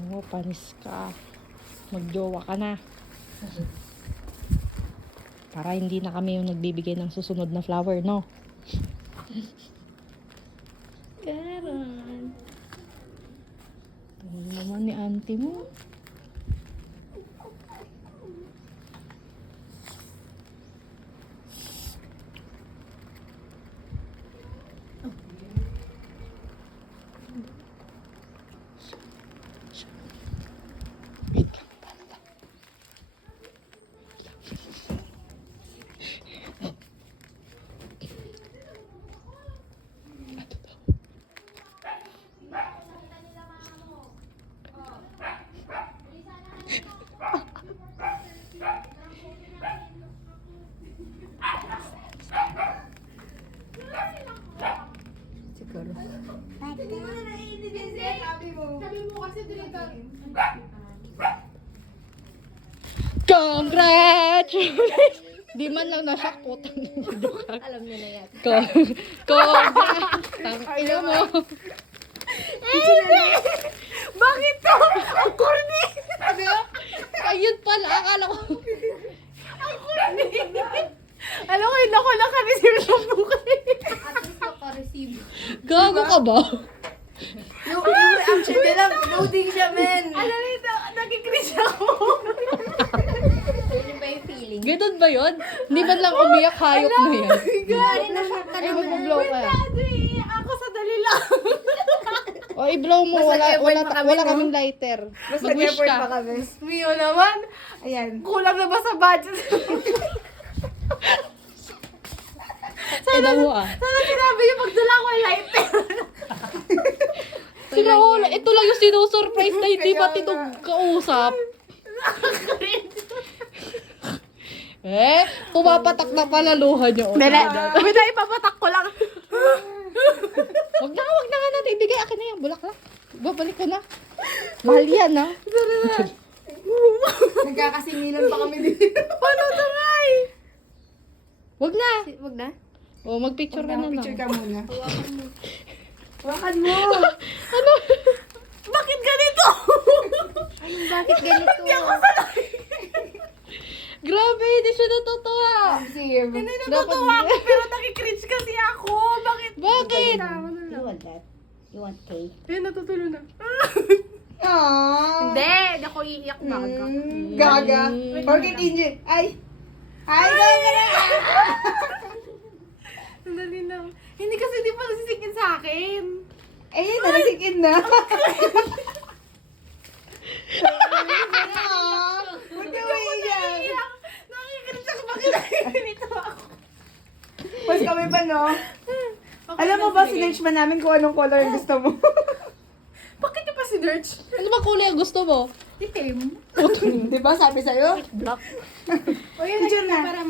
Oo, panis ka. Magjowa ka na. Para hindi na kami yung nagbibigay ng susunod na flower, no? Karon. Ano naman ni auntie mo? Wait lang, basta. Ano daw? Siguro. Congratulations! Di man lang nasyak po. Alam niyo na yan. Congrats! Tangina mo. Bakit to? Ang corny! Ayun pala, akala ko. Alam ko, yun ako naka-receive ng bukay. At least naka-receive. Gago ka ba? Yung reaction nila, loading siya, men. Alam nito, nag-cringe ako. Yun ba yung feeling? Ganun ba yun? Hindi man lang umiyak, hayop na yan. Gari na shock ka Ay, naman. mag-blow ka. Ako sa dali lang. O, i-blow mo. Mas Wala, nag-effort wala, pa kami, wala no? kaming lighter. Mas Mag-wish nag-effort ka. pa kami. Mio naman. Ayan. Kulang na ba sa budget? Ina mo ah. Sana sinabi yung magdala ko yung lighter. Sinawala. Ito lang yung sinusurprise na hindi ba ito kausap? Pumapatak na pala luha niyo. Bida, ipapatak ko lang. Wag na nga natin. Ibigay akin na yan. Bulaklak. Babalik ko na. Mahal yan, ha? Nagkakasingilan pa kami dito. Paano ito nga eh? Wag na. Wag na? O, magpicture ka na lang. Picture ka muna. Hawakan mo. Ano? Bakit ganito? Anong bakit ganito? Hindi ako sanay. Grabe, hindi siya natutuwa. Hindi natutuwa ako pero nakikringe kasi ako. Bakit? Bakit? You want that? You want cake? Ayun, natutulo na. Aww. Hindi ako iiyak baga. Gaga. Bakit inyo? Ay! Ay, gaga na! Sandali na. Hindi kasi di pa nasisikin sa akin. Ayun, narasikin na. Huwag ka maiiyak. Nakikringe ako. Bakit ganito ako? Mas kami pa, no? Alam mo ba, sinerch ba namin kung anong color ang gusto mo? Bakit yung pa si Dirch? Ano ba kulay ang gusto mo? Itim. Di ba sabi sa'yo? Black. O yun, Picture na. para